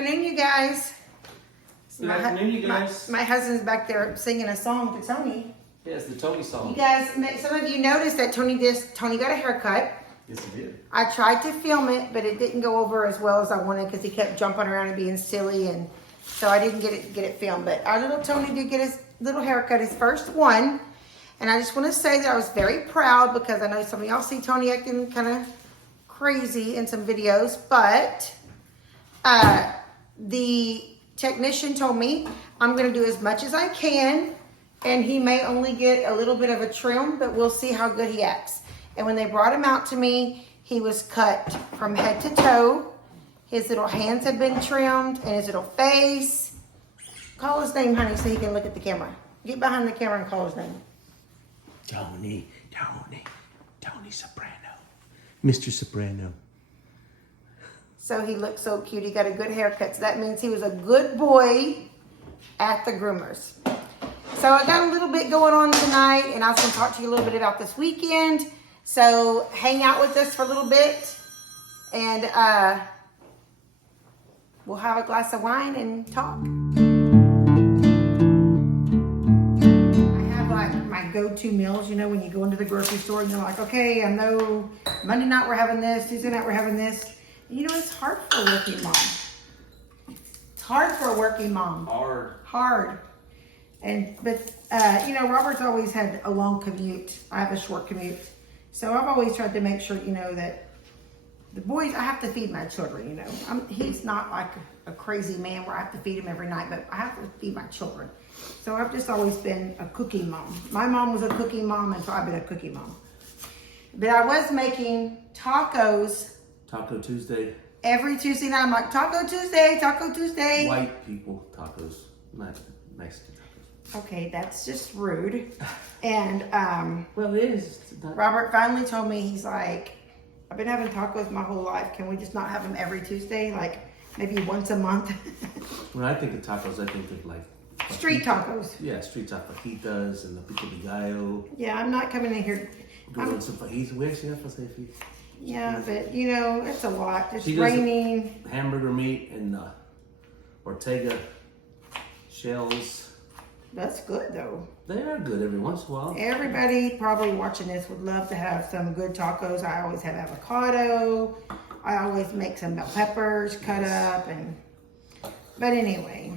afternoon, you guys. Good afternoon, you guys. My husband's back there singing a song to Tony. Yeah, it's the Tony song. You guys, some of you noticed that Tony got a haircut. Yes, he did. I tried to film it, but it didn't go over as well as I wanted because he kept jumping around and being silly, and so I didn't get it filmed. But our little Tony did get his little haircut, his first one, and I just want to say that I was very proud because I know some of y'all see Tony acting kind of crazy in some videos, but the technician told me I'm going to do as much as I can, and he may only get a little bit of a trim, but we'll see how good he acts. And when they brought him out to me, he was cut from head to toe. His little hands had been trimmed, and his little face. Call his name, honey, so he can look at the camera. Get behind the camera and call his name. Tony Soprano. Mr. Soprano. So he looked so cute. He got a good haircut. So that means he was a good boy at the groomers. So I got a little bit going on tonight, and I was going to talk to you a little bit about this weekend. So hang out with us for a little bit, and we'll have a glass of wine and talk. I have like my go-to meals, you know, when you go into the grocery store and you're like, okay, I know Monday night we're having this, Tuesday night we're having this. You know, it's hard for a working mom. It's hard for a working mom. Hard. But you know, Robert's always had a long commute. I have a short commute. So I've always tried to make sure, you know, that the boys, I have to feed my children, you know. He's not like a crazy man where I have to feed him every night, but I have to feed my children. So I've just always been a cooking mom. My mom was a cooking mom, and so I've been a cooking mom. But I was making tacos. Taco Tuesday. Every Tuesday night, I'm like, Taco Tuesday, Taco Tuesday. White people tacos, not Mexican tacos. Okay, that's just rude. And Well, it is. Robert finally told me, he's like, I've been having tacos my whole life. Can we just not have them every Tuesday? Like maybe once a month? When I think of tacos, I think of like Street tacos. Yeah, street tacos, fajitas, and the pico de gallo. Yeah, I'm not coming in here. Go on some fajitas. We actually have fajitas. Yeah, but you know, it's a lot. It's She does raining. Hamburger meat and Ortega shells. That's good though. They are good every once in a while. Everybody probably watching this would love to have some good tacos. I always have avocado. I always make some bell peppers cut up, but anyway.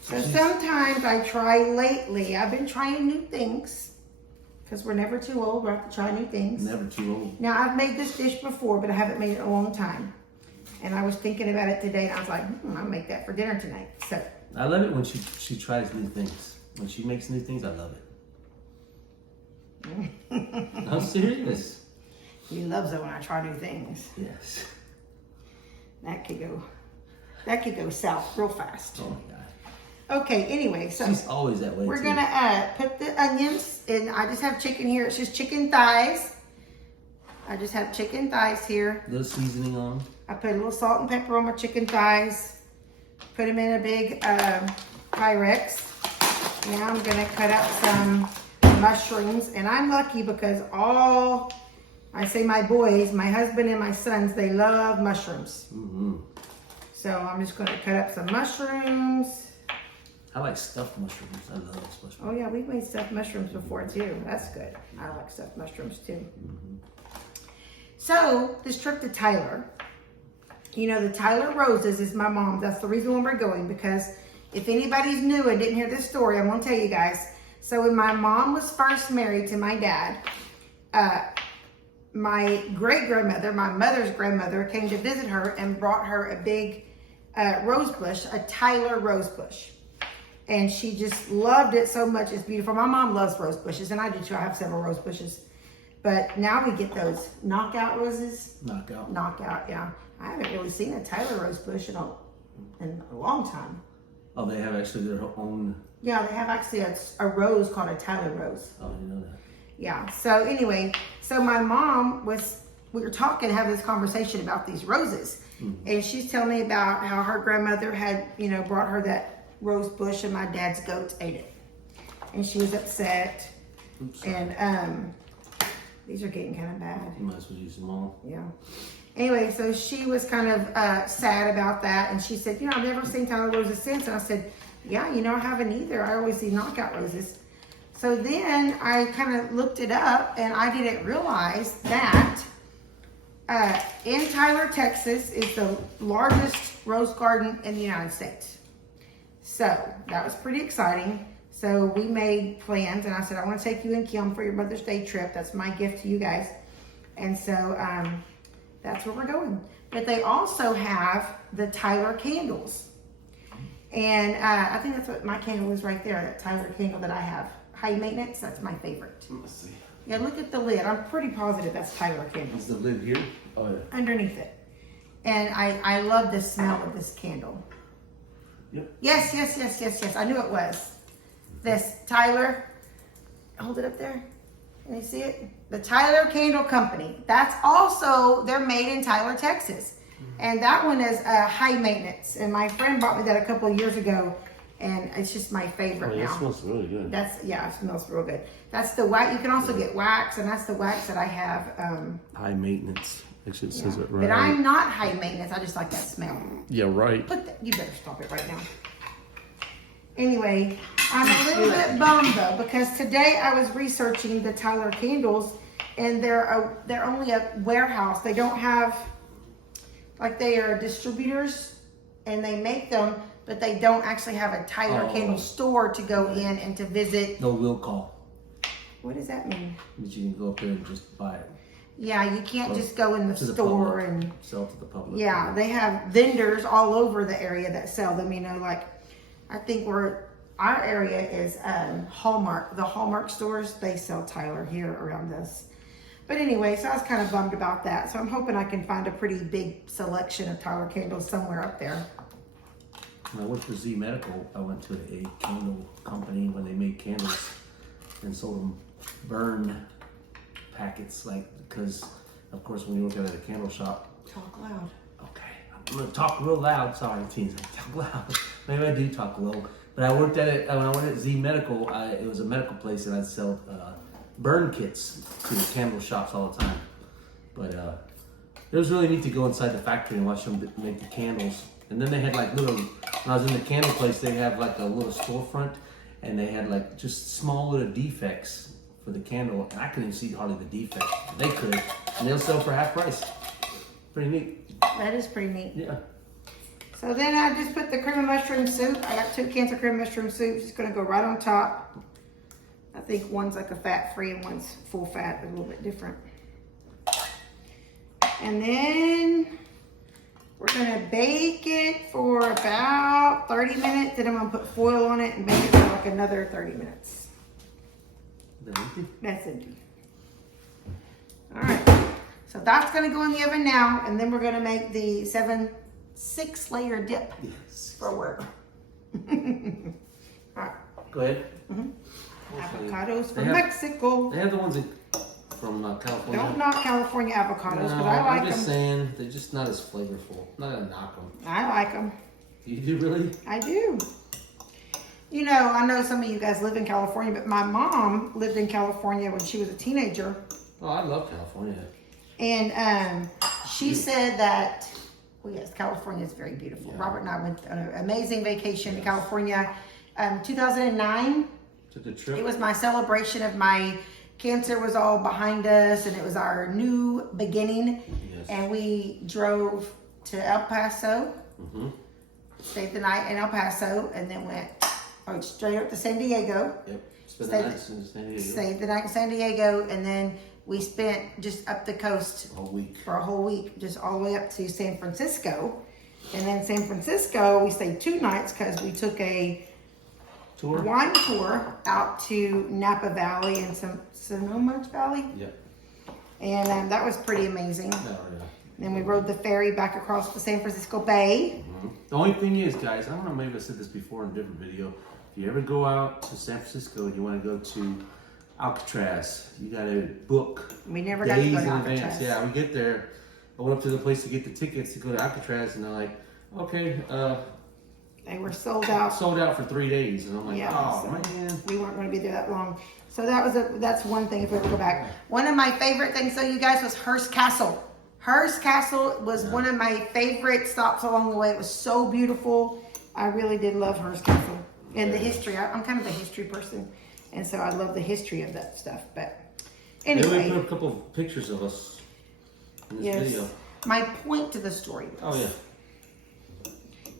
So sometimes I try lately. I've been trying new things because we're never too old. We have to try new things. Never too old. Now I've made this dish before, but I haven't made it in a long time. And I was thinking about it today, and I was like, I'll make that for dinner tonight. So I love it when she tries new things. When she makes new things, I love it. I'm serious. he loves it when I try new things. Yes. That could go south real fast. Oh my God. Okay, anyway, so She's always that way. we're gonna put the onions, and I just have chicken here. It's just chicken thighs. I just have chicken thighs here. A little seasoning on. I put a little salt and pepper on my chicken thighs. Put them in a big Pyrex. Now I'm gonna cut up some mushrooms, and I'm lucky because I say my boys, my husband and my sons, they love mushrooms. Mm-hmm. So I'm just gonna cut up some mushrooms. I like stuffed mushrooms. I love mushrooms. Oh yeah, we've made stuffed mushrooms before too. That's good. I like stuffed mushrooms too. Mm-hmm. So this trip to Tyler, you know, the Tyler Roses is my mom. That's the reason why we're going, because if anybody's new and didn't hear this story, I'm gonna tell you guys. So when my mom was first married to my dad, my great-grandmother, my mother's grandmother, came to visit her and brought her a big rose bush, a Tyler rose bush. And she just loved it so much. It's beautiful. My mom loves rose bushes, and I do too. I have several rose bushes. But now we get those knockout roses. Knockout, yeah. I haven't really seen a Tyler rose bush in a long time. Oh, they have actually their own. Yeah, they have actually a rose called a Tyler rose. Oh, you know that. Yeah. So anyway, so my mom we were talking, having this conversation about these roses. Mm-hmm. And she's telling me about how her grandmother had, you know, brought her that rose bush, and my dad's goats ate it. And she was upset. Oops, and these are getting kind of bad. You might as well use them all. Yeah. Anyway, so she was kind of sad about that, and she said, I've never seen Tyler roses since. And I said, yeah, I haven't either. I always see knockout roses. So then I kind of looked it up, and I didn't realize that in Tyler, Texas is the largest rose garden in the United States. So that was pretty exciting. So we made plans, and I said, I want to take you and Kim for your Mother's Day trip. That's my gift to you guys. And so that's where we're going. But they also have the Tyler candles. And I think that's what my candle is right there, that Tyler candle that I have. High maintenance, that's my favorite. Let's see. Yeah, look at the lid. I'm pretty positive that's Tyler candle. Is the lid here? Oh, yeah. Underneath it. And I love the smell of this candle. Yep. Yes. I knew it was. This Tyler, hold it up there. Can you see it? The Tyler Candle Company. That's also, they're made in Tyler, Texas. And that one is high maintenance. And my friend bought me that a couple of years ago. And it's just my favorite now. It smells really good. It smells real good. That's the wax. You can also get wax, and that's the wax that I have. High maintenance. Actually, it says it right. But I'm not high maintenance. I just like that smell. Yeah, right. You better stop it right now. Anyway, I'm a little bit bummed though, because today I was researching the Tyler candles, and they're only a warehouse. They don't have, like, they are distributors, and they make them, but they don't actually have a Tyler candle store to go in and to visit. No will call. What does that mean? That you can go up there and just buy it. Yeah, you can't just go in the store and sell to the public. Yeah, they have vendors all over the area that sell them. Like I think our area is Hallmark. The Hallmark stores, they sell Tyler here around us. But anyway, so I was kind of bummed about that. So I'm hoping I can find a pretty big selection of Tyler candles somewhere up there. When I worked for Z Medical, I went to a candle company when they made candles and sold them burned packets, because of course when you work at a candle shop. Talk loud. Okay, I'm gonna talk real loud. Sorry, teens, I talk loud. Maybe I do talk low. But I worked at it when I went at Z Medical. It was a medical place, and I'd sell burn kits to the candle shops all the time. But it was really neat to go inside the factory and watch them make the candles. And then they had when I was in the candle place, they have like a little storefront, and they had just small little defects for the candle, and I couldn't even see hardly the defects. They could, and they'll sell for half price. Pretty neat. That is pretty neat. Yeah. So then I just put the cream of mushroom soup. I got 2 cans of cream of mushroom soup. It's gonna go right on top. I think one's like a fat-free and one's full fat, a little bit different. And then we're gonna bake it for about 30 minutes. Then I'm gonna put foil on it and bake it for like another 30 minutes. That's empty. All right. So that's gonna go in the oven now, and then we're gonna make the 6-layer dip for work. All right. Go ahead. Avocados from Mexico. They have the ones from California. Don't knock California avocados, because I like them. I'm just saying, they're just not as flavorful. I'm not gonna knock them. I like them. You do really? I do. I know some of you guys live in California, but my mom lived in California when she was a teenager. Oh, I love California. And she said that, yes, California is very beautiful. Yeah. Robert and I went on an amazing vacation to California. 2009. Took a trip. It was my celebration of my cancer was all behind us, and it was our new beginning. Yes. And we drove to El Paso, stayed the night in El Paso, and then went straight up to San Diego. Yep. Spent the night in San Diego. Stayed the night in San Diego, and then we spent just up the coast A whole week. for a whole week, just all the way up to San Francisco. And then San Francisco, we stayed 2 nights because we took a wine tour out to Napa Valley and Sonoma Valley. Yep. And that was pretty amazing. Oh, yeah. Then we rode the ferry back across the San Francisco Bay. The only thing is, guys, I don't know, maybe I said this before in a different video. If you ever go out to San Francisco and you want to go to Alcatraz, you got to book We never got to days go in to advance. Alcatraz. Yeah, we get there. I went up to the place to get the tickets to go to Alcatraz, and they're like, okay, They were sold out. sold out for 3 days. And I'm like, Yeah, oh, so man. we weren't going to be there that long. So that's one thing if we ever go back. One of my favorite things, though, you guys, was Hearst Castle. Hearst Castle was one of my favorite stops along the way. It was so beautiful. I really did love Hearst Castle and the history. I'm kind of a history person, and so I love the history of that stuff. But Maybe we anyway, put a couple of pictures of us in this video. My point to the story was, Oh, yeah.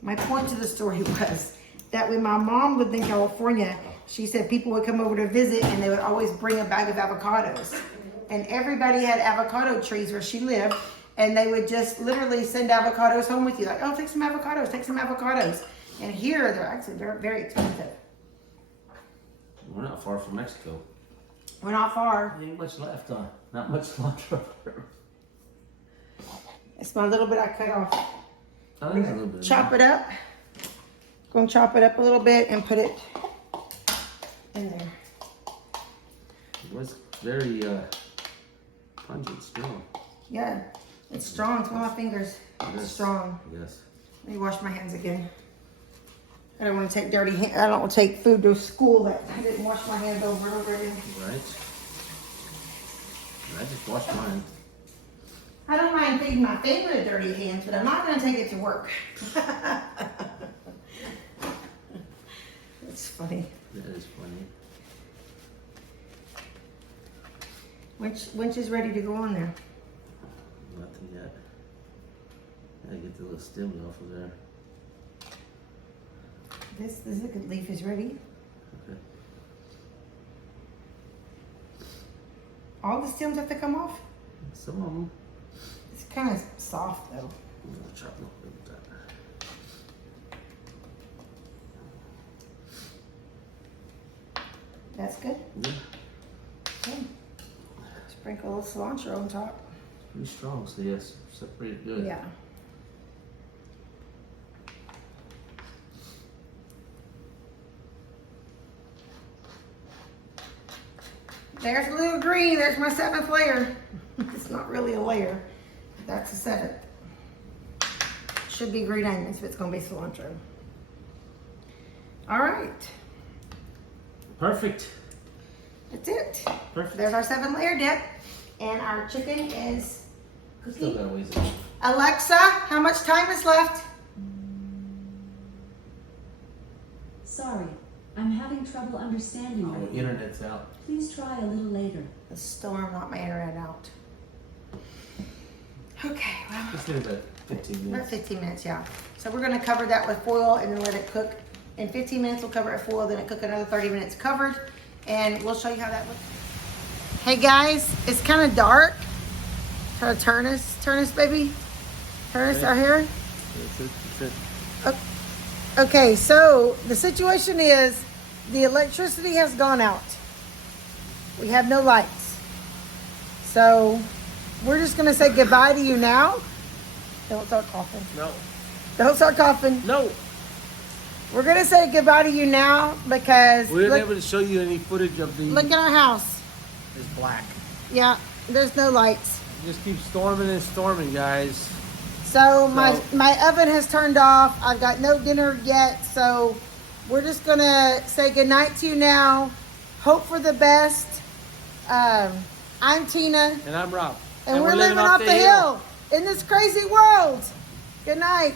my point to the story was that when my mom lived in California, she said people would come over to visit and they would always bring a bag of avocados. And everybody had avocado trees where she lived, and they would just literally send avocados home with you. Like, oh, take some avocados, take some avocados. And here, they're actually very, very expensive. We're not far from Mexico. We're not far. There ain't much left, not much longer. It's my little bit I cut off. Oh, there's a little bit. Chop it up. Gonna chop it up a little bit and put it in there. It was very pungent smell. Yeah, it's strong. It's one of my fingers. It's strong. Yes. Let me wash my hands again. I don't want to take dirty hands. I don't want to take food to school that I didn't wash my hands over and over again. Right. I just washed mine. I don't mind feeding my family with dirty hands, but I'm not going to take it to work. It's funny. That is funny. Winch is ready to go on there. Nothing yet. Gotta get the little stem off of there. This is a good leaf is ready. Okay. All the stems have to come off. Some of them. It's kind of soft though. I'm gonna chop a little bit with that. That's good. Yeah. Okay. Sprinkle a little cilantro on top. Pretty strong, so yes, separate good. Yeah. There's a little green. There's my 7th layer. It's not really a layer. That's the 7th. Should be green onions, but it's going to be cilantro. All right. Perfect. That's it. Perfect. There's our 7-layer dip. And our chicken is Still cooking. got a ways to go. Alexa, how much time is left? Sorry, I'm having trouble understanding Oh, right the now. internet's out. Please try a little later. The storm knocked my internet out. Okay, well, Just give it about 15 about minutes. 15 minutes, yeah. So we're gonna cover that with foil and then let it cook. In 15 minutes, we'll cover it with foil, then it cook another 30 minutes covered, and we'll show you how that looks. Hey guys, it's kind of dark. Try to turn us, baby. Turn us out here. Okay, so the situation is the electricity has gone out. We have no lights. So we're just gonna say goodbye to you now. Don't start coughing. No. Don't start coughing. No. We're gonna say goodbye to you now because We weren't look, able to show you any footage of the. look at our house. It's black. Yeah, there's no lights. Just keep storming and storming, guys. So my oven has turned off. I've got no dinner yet. So we're just gonna say goodnight to you now. Hope for the best. I'm Tina. And I'm Rob. And we're living off the hill in this crazy world. Good night.